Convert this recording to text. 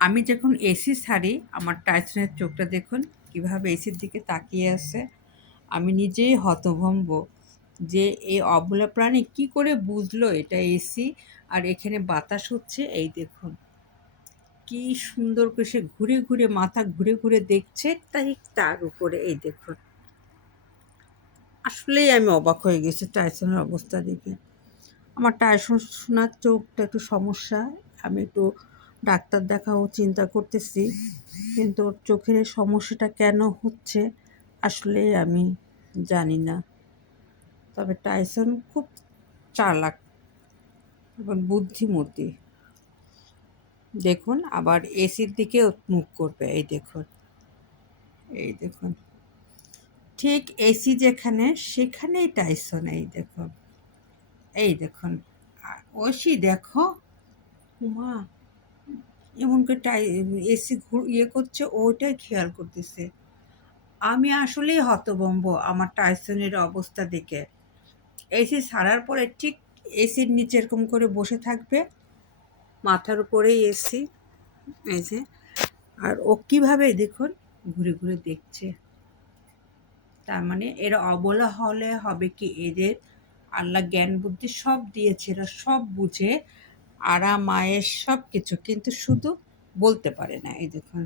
আমি যখন এসি ছাড়ি, আমার টাইসনের চোখটা দেখুন কিভাবে এসির দিকে তাকিয়ে আছে। আমি নিজেই হতভম্ব যে এই অবলা প্রাণী কি করে বুঝলো এটা এসি আর এখানে বাতাস হচ্ছে। এই দেখুন কি সুন্দর করে সে ঘুরে ঘুরে মাথা ঘুরে ঘুরে দেখছে, তাই তার উপরে এই দেখুন। আসলেই আমি অবাক হয়ে গেছি টাইসনের অবস্থা দেখে। আমার টাইসন শোনার চোখটা একটু সমস্যা। আমি একটু ডাক্তার দেখাবো চিন্তা করতেছি, কিন্তু ওর চোখের এই সমস্যাটা কেন হচ্ছে আসলে আমি জানি না। তবে টাইসন খুব চালাক এবং বুদ্ধিমতী। দেখুন আবার এসির দিকেও মুখ করবে। এই দেখুন, এই দেখুন ঠিক এসি যেখানে সেখানেই টাইসন। এই দেখুন, এই দেখুন ঐশী দেখো, মা এমন করে এসি ইয়ে করছে, ওইটাই খেয়াল করতেছে। আমি আসলেই হতভম্ব আমার টাইসনের অবস্থা দেখে। এসি ছাড়ার পরে ঠিক এসির নিচে এরকম করে বসে থাকবে, মাথার উপরেই এসি, এই যে। আর ও কীভাবে দেখুন ঘুরে ঘুরে দেখছে। তার মানে এরা অবলা হলে হবে কি, এদের আল্লাহ জ্ঞান বুদ্ধি সব দিয়েছে, এরা সব বুঝে, আরাম আয়েশ সব কিছু, কিন্তু শুধু বলতে পারে না। এই দেখুন।